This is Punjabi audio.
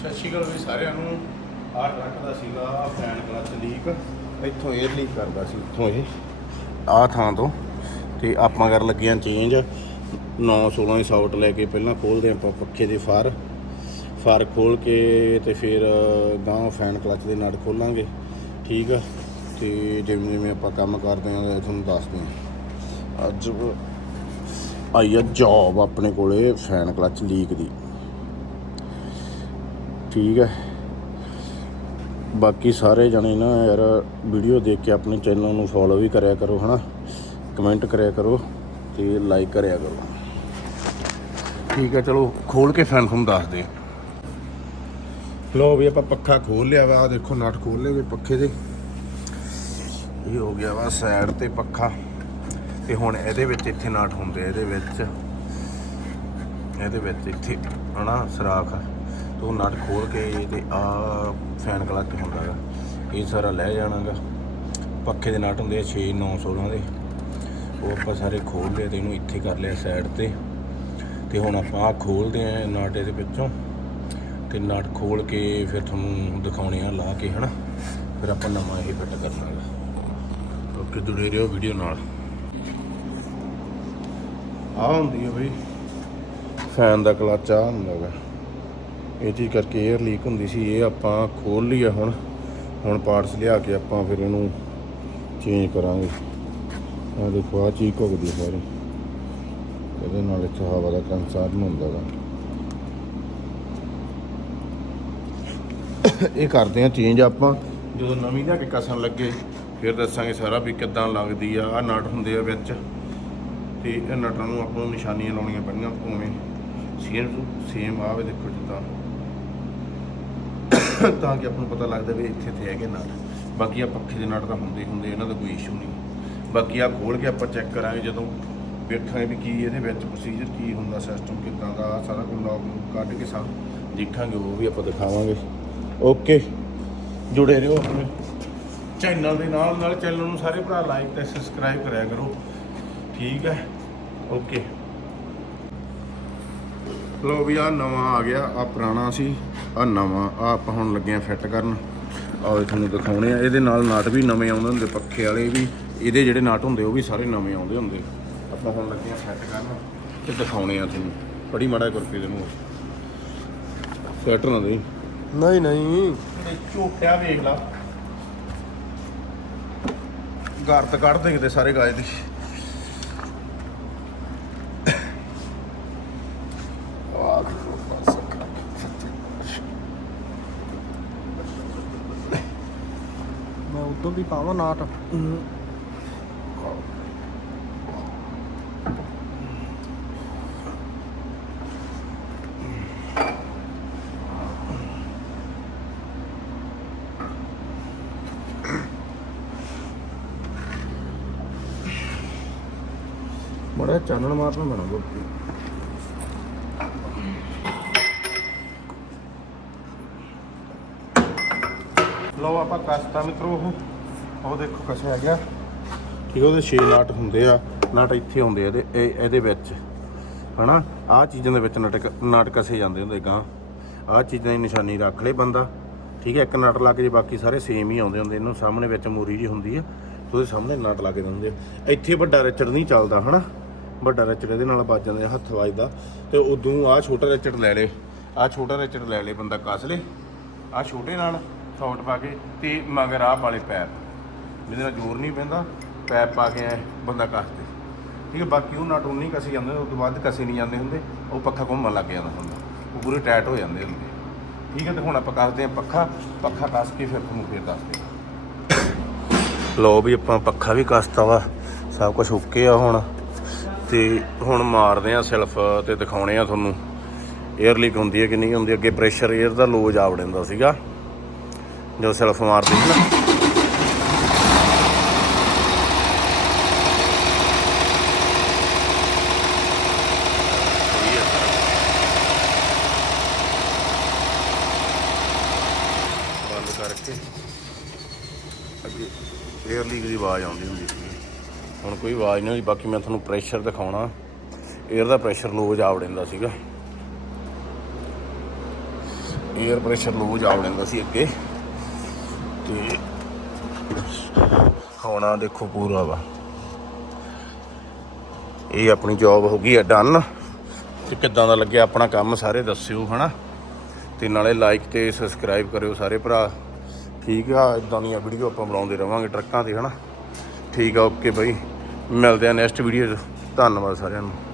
ਸਤਿ ਸ਼੍ਰੀ ਅਕਾਲ ਵੀ ਸਾਰਿਆਂ ਨੂੰ। ਆਹ ਟਰੱਕ ਦਾ ਸੀਗਾ ਫੈਨ ਕਲਚ ਲੀਕ ਇੱਥੋਂ 에ਅਰ ਲੀਕ ਕਰਦਾ ਸੀ ਇੱਥੋਂ ਇਹ। ਆਹ ਥਾਂ ਤੋਂ। ਤੇ ਆਪਾਂ ਕਰਨ ਲੱਗੀਆਂ ਚੇਂਜ 9 16 ਦੀ ਸੌਟ ਲੈ ਕੇ ਪਹਿਲਾਂ ਖੋਲਦੇ ਆਪਾਂ ਪੱਖੇ ਦੇ ਫਾਰ। ਫਾਰ ਖੋਲ ਕੇ ਤੇ ਫਿਰ ਗਾਂ ਫੈਨ ਕਲਚ ਦੇ ਨਾਲ ਖੋਲਾਂਗੇ। ਠੀਕ ਆ? ਤੇ ਜਿਵੇਂ ਜਿਵੇਂ ਆਪਾਂ ਕੰਮ ਕਰਦੇ ਹਾਂ ਤੁਹਾਨੂੰ ਦੱਸਦੇ ਹਾਂ। ਅੱਜ ਆਈ ਆ ਜੌਬ ਆਪਣੇ ਕੋਲੇ ਫੈਨ ਕਲਚ ਲੀਕ ਦੀ। ਠੀਕ ਹੈ। ਬਾਕੀ ਸਾਰੇ ਜਣੇ ਨਾ ਯਾਰ ਵੀਡੀਓ ਦੇਖ ਕੇ ਆਪਣੇ ਚੈਨਲ ਨੂੰ ਫੋਲੋ ਵੀ ਕਰਿਆ ਕਰੋ, ਹਨਾ। ਕਮੈਂਟ ਕਰਿਆ ਕਰੋ ਤੇ ਲਾਈਕ ਕਰਿਆ ਕਰੋ। ਠੀਕ ਹੈ, ਚਲੋ ਖੋਲ ਕੇ ਫੈਨ ਤੁਹਾਨੂੰ ਦੱਸਦੇ ਲੋ ਵੀ ਆਪਾਂ ਪੱਖਾ ਖੋਲ ਲਿਆ ਵਾ, ਆਹ ਦੇਖੋ ਨਟ ਖੋਲ ਲਏ ਵੇ ਪੱਖੇ ਦੇ। ਇਹ ਹੋ ਗਿਆ ਵਾ ਸਾਈਡ ਤੇ ਪੱਖਾ। ਤੇ ਹੁਣ ਇਹਦੇ ਵਿੱਚ ਇੱਥੇ ਨਟ ਹੁੰਦੇ ਇਹਦੇ ਵਿੱਚ। ਇਹਦੇ ਵਿੱਚ ਇੱਥੇ, ਹਨਾ, ਸਰਾਖ। ਆ ਤੇ ਉਹ ਨਟ ਖੋਲ ਕੇ ਤੇ ਆ ਫੈਨ ਕਲਚ ਹੁੰਦਾ ਗਾ। ਇਹ ਸਾਰਾ ਲੈ ਜਾਣਾਗਾ। ਪੱਖੇ ਦੇ ਨਟ ਹੁੰਦੇ ਆ 6 9 16 ਦੇ। ਉਹ ਆਪਾਂ ਸਾਰੇ ਖੋਲ ਲਏ ਤੇ ਇਹਨੂੰ ਇੱਥੇ ਕਰ ਲਿਆ ਸਾਈਡ ਤੇ। ਤੇ ਹੁਣ ਆਪਾਂ ਆਹ ਖੋਲਦੇ ਆ ਨਟ ਇਹਦੇ ਵਿੱਚੋਂ ਤੇ ਨਟ ਖੋਲ ਕੇ ਫਿਰ ਤੁਹਾਨੂੰ ਦਿਖਾਉਣੇ ਆ ਲਾ ਕੇ, ਹਨਾ। ਫਿਰ ਆਪਾਂ ਨਵਾਂ ਇਹ ਫਿੱਟ ਕਰਨਾ ਹੈਗਾ ਓਕੇ ਜੁੜੇ ਰਹੋ ਵੀਡੀਓ ਨਾਲ। ਆ ਹੁੰਦੀ ਹੈ ਬਈ ਫੈਨ ਦਾ ਕਲਚ ਆ ਹੁੰਦਾ ਗਾ ਇਹ ਚੀਜ਼ ਕਰਕੇ 에ਅਰ ਲੀਕ ਹੁੰਦੀ ਸੀ, ਇਹ ਆਪਾਂ ਖੋਲ ਲਈ ਆ ਹੁਣ। ਹੁਣ ਪਾਰਟਸ ਲਿਆ ਕੇ ਆਪਾਂ ਫਿਰ ਇਹਨੂੰ ਚੇਂਜ ਕਰਾਂਗੇ। ਆ ਦੇਖੋ ਆ ਚੀਜ਼ ਘੁੱਗਦੀ ਸਾਰੀ। ਇਹਦੇ ਨਾਲ ਇੱਥੇ ਹਵਾ ਦਾ ਕੰਸਾਰਨ ਹੁੰਦਾ ਗਾ ਇਹ ਕਰਦੇ ਆ ਚੇਂਜ ਆਪਾਂ। ਜਦੋਂ ਨਵੀਂ ਲਿਆ ਕੇ ਕਸਣ ਲੱਗੇ, ਫਿਰ ਦੱਸਾਂਗੇ ਸਾਰਾ ਵੀ ਕਿੱਦਾਂ ਲੱਗਦੀ ਆ। ਆ ਨਟ ਹੁੰਦੇ ਆ ਵਿੱਚ। ਤੇ ਇਹ ਨਟਾਂ ਨੂੰ ਆਪਾਂ ਨੂੰ ਨਿਸ਼ਾਨੀਆਂ ਲਾਉਣੀਆਂ ਪੈਣੀਆਂ, ਉਵੇਂ। ਸੇਮ ਸੇਮ ਆਵੇ ਦੇਖੋ ਜਿੱਦਾਂ। ਤਾਂ ਕਿ ਆਪਾਂ ਨੂੰ ਪਤਾ ਲੱਗਦਾ ਵੀ ਇੱਥੇ ਤੇ ਹੈਗੇ ਨਟ। ਬਾਕੀ ਆ ਪੱਖੇ ਦੇ ਨਟ ਤਾਂ ਹੁੰਦੇ ਹੀ ਹੁੰਦੇ, ਇਹਨਾਂ ਦਾ ਕੋਈ ਇਸ਼ੂ ਨਹੀਂ। ਬਾਕੀ ਆ ਖੋਲ ਕੇ ਆਪਾਂ ਚੈੱਕ ਕਰਾਂਗੇ ਜਦੋਂ ਵੇਖਾਂਗੇ ਵੀ ਕੀ ਇਹਦੇ ਵਿੱਚ ਪ੍ਰੋਸੀਜਰ ਕੀ ਹੁੰਦਾ ਸਿਸਟਮ ਕਿੱਦਾਂ ਦਾ ਸਾਰਾ ਕੁਝ ਲੌਗ ਕੱਢ ਕੇ ਸਭ ਦੇਖਾਂਗੇ, ਉਹ ਵੀ ਆਪਾਂ ਦਿਖਾਵਾਂਗੇ। ਓਕੇ ਜੁੜੇ ਰਹੋ ਆਪਣੇ ਚੈਨਲ ਦੇ ਨਾਲ ਨਾਲ ਚੈਨਲ ਨੂੰ ਸਾਰੇ ਭਰਾ ਲਾਈਕ ਤੇ ਸਬਸਕ੍ਰਾਈਬ ਕਰਿਆ ਕਰੋ। ਠੀਕ ਹੈ ਓਕੇ ਲੋ ਵੀ ਆ ਨਵਾਂ ਆ ਗਿਆ ਆ ਪੁਰਾਣਾ ਸੀ ਆ ਨਵਾਂ ਆ ਆਪਾਂ ਹੁਣ ਲੱਗੇ ਆ ਫਿੱਟ ਕਰਨ। ਆਹ ਤੁਹਾਨੂੰ ਦਿਖਾਉਣੇ ਆ ਇਹਦੇ ਨਾਲ ਨਟ ਵੀ ਨਵੇਂ ਆਉਂਦੇ ਹੁੰਦੇ ਪੱਖੇ ਵਾਲੇ ਵੀ ਇਹਦੇ ਜਿਹੜੇ ਨਟ ਹੁੰਦੇ ਉਹ ਵੀ ਸਾਰੇ ਨਵੇਂ ਆਉਂਦੇ ਹੁੰਦੇ। ਆਪਾਂ ਹੁਣ ਲੱਗੇ ਆ ਫਿੱਟ ਕਰਨ ਤੇ ਦਿਖਾਉਣੇ ਆ ਤੁਹਾਨੂੰ ਬੜੀ ਮਾੜਾ ਕਰਕੇ ਦੇ ਨੂੰ ਫਿੱਟ ਨਾ ਦੇ। ਨਹੀਂ ਨਹੀਂ। ਝੋਟਿਆ ਵੇਖ ਲਾ। ਗਰਦ ਕੱਢ ਦੇ ਕਿਤੇ ਸਾਰੇ ਗਾਏ ਦੀ। ਉਦੋਂ ਵੀ ਪਾਵਾਂ ਨਾਟ। ਬੜਾ ਚਾਨਣ ਮਾਰਨਾ ਬਣਾ ਗੋਪੀ ਲਓ ਆਪਾਂ ਕਸਤਾ ਮਿੱਤਰੋ ਉਹ। ਉਹ ਦੇਖੋ ਕਸਿਆ ਗਿਆ। ਠੀਕ ਉਹਦੇ 6 ਨਟ ਹੁੰਦੇ ਆ ਨਟ ਇੱਥੇ ਹੁੰਦੇ ਆ ਇਹਦੇ ਇਹ- ਇਹਦੇ ਵਿੱਚ ਹਨਾ? ਆਹ ਚੀਜ਼ਾਂ ਦੇ ਵਿੱਚ ਨਟ ਨਟ ਕਸੇ ਜਾਂਦੇ ਹੁੰਦੇ ਗਾਂ ਆਹ ਚੀਜ਼ਾਂ ਦੀ ਨਿਸ਼ਾਨੀ ਰੱਖ ਲੈ ਬੰਦਾ। ਠੀਕ ਹੈ ਇੱਕ ਨਟ ਲਾ ਕੇ ਜੇ ਬਾਕੀ ਸਾਰੇ ਸੇਮ ਹੀ ਆਉਂਦੇ ਹੁੰਦੇ ਇਹਨੂੰ ਸਾਹਮਣੇ ਵਿੱਚ ਮੂਰੀ ਜੀ ਹੁੰਦੀ ਆ ਉਹਦੇ ਸਾਹਮਣੇ ਨਟ ਲਾ ਕੇ ਦਿੰਦੇ ਆ। ਇੱਥੇ ਵੱਡਾ ਰਚੜ ਨਹੀਂ ਚੱਲਦਾ ਹਨਾ? ਵੱਡਾ ਰਚੜ ਇਹਦੇ ਨਾਲ ਵੱਜ ਜਾਂਦੇ ਆ, ਹੱਥ ਵੱਜਦਾ। ਤੇ ਉਦੋਂ ਆਹ ਛੋਟਾ ਰਚੜ ਲੈ ਲੇ ਆਹ ਛੋਟਾ ਰਚੜ ਲੈ ਲੇ ਬੰਦਾ ਕੱਸ ਲੇ। ਆਹ ਛੋਟੇ ਨਾਲ ਸੌਟ ਪਾ ਕੇ ਤੇ ਮਗਰ ਆਹ ਵਾਲੇ ਪੈਪ। ਜਿਹਦੇ ਨਾਲ ਜ਼ੋਰ ਨਹੀਂ ਪੈਂਦਾ, ਪੈਪ ਪਾ ਕੇ ਐਂ ਬੰਦਾ ਕੱਸਦੇ। ਠੀਕ ਹੈ, ਬਾਕੀ ਉਹ ਨਟ ਉਨੀ ਕਸੇ ਜਾਂਦੇ ਉਸ ਤੋਂ ਬਾਅਦ ਕਸੇ ਨਹੀਂ ਜਾਂਦੇ ਹੁੰਦੇ, ਉਹ ਪੱਖਾ ਘੁੰਮਣ ਲੱਗ ਜਾਂਦਾ ਹੁੰਦਾ। ਉਹ ਪੂਰੇ ਟਾਈਟ ਹੋ ਜਾਂਦੇ ਹੁੰਦੇ। ਠੀਕ ਹੈ, ਤੇ ਹੁਣ ਆਪਾਂ ਕੱਸਦੇ ਹਾਂ ਪੱਖਾ ਪੱਖਾ ਕੱਸ ਕੇ ਫਿਰ ਤੁਹਾਨੂੰ ਫੇਰ ਦੱਸਦੇ ਹਾਂ। ਲੋ ਵੀ ਆਪਾਂ ਪੱਖਾ ਵੀ ਕੱਸਤਾ ਵਾ, ਸਭ ਕੁਝ ਓਕੇ ਆ ਹੁਣ। ਤੇ ਹੁਣ ਮਾਰਦੇ ਆ ਸੈਲਫ ਤੇ ਦਿਖਾਉਣੇ ਆ ਤੁਹਾਨੂੰ। 에ਅਰ ਲੀਕ ਹੁੰਦੀ ਹੈ ਕਿ ਨਹੀਂ ਹੁੰਦੀ? ਅੱਗੇ ਪ੍ਰੈਸ਼ਰ 에ਅਰ ਦਾ ਲੋ ਜਾ ਵੜਿੰਦਾ ਸੀਗਾ। ਜੋ ਸੈਲਫ ਮਾਰਦੀ ਸੀ ਨਾ। ਕਰਕੇ ਅੱਗੇ 에ਅਰ ਆਵਾਜ਼ ਆਉਂਦੀ ਹੁੰਦੀ ਸੀ। ਹੁਣ ਕੋਈ ਆਵਾਜ਼ ਨਹੀਂ ਬਾਕੀ ਮੈਂ ਤੁਹਾਨੂੰ ਪ੍ਰੈਸ਼ਰ ਦਿਖਾਉਣਾ। 에ਅਰ ਦਾ ਪ੍ਰੈਸ਼ਰ ਲੋ ਜਾ ਵੜਿੰਦਾ ਸੀਗਾ। 에ਅਰ ਪ੍ਰੈਸ਼ਰ ਲੋ ਜਾ ਵੜਿੰਦਾ ਸੀ ਅੱਗੇ। ਤੇ ਹੁਣ ਆ ਦੇਖੋ ਪੂਰਾ ਵਾ। ਇਹ ਆਪਣੀ ਜੌਬ ਹੋ ਗਈ ਆ ਡਨ ਤੇ ਕਿੱਦਾਂ ਦਾ ਲੱਗਿਆ ਆਪਣਾ ਕੰਮ ਸਾਰੇ ਦੱਸਿਓ, ਹਨਾ? ਤੇ ਨਾਲੇ ਲਾਈਕ ਤੇ ਸਬਸਕ੍ਰਾਈਬ ਕਰਿਓ ਸਾਰੇ ਭਰਾ। ਠੀਕ ਆ ਇਦਾਂ ਦੀਆਂ ਵੀਡੀਓ ਆਪਾਂ ਬਣਾਉਂਦੇ ਰਵਾਂਗੇ ਟਰੱਕਾਂ ਤੇ, ਹਨਾ? ਠੀਕ ਆ ਓਕੇ ਬਾਈ। ਮਿਲਦੇ ਆ ਨੈਕਸਟ ਵੀਡੀਓ 'ਚ। ਧੰਨਵਾਦ ਸਾਰਿਆਂ ਨੂੰ।